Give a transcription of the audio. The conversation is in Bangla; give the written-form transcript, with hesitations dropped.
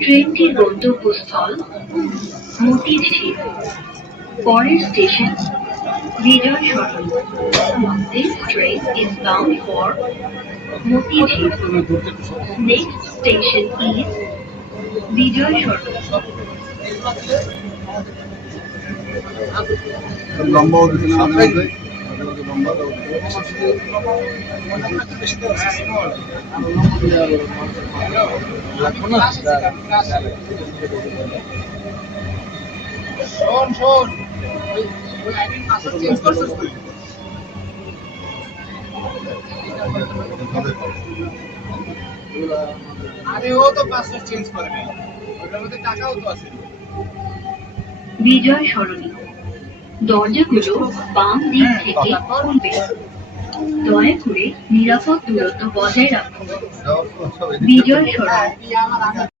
ট্রেনটির গন্তব্যস্থল মতিঝিল। পরের station Bijoy Sarani. This train is bound for Motijhil. Next station is Bijoy Sarani. লম্বা আরে ও তো পাসওয়ার্ড চেঞ্জ করবে, ওটার মধ্যে টাকাও তো আছে। বিজয় সরণি। দরজাগুলো বাম দিক থেকে খুলবে। দয়া করে নিরাপদ দূরত্ব বজায় রাখুন। বিজয় সরণি।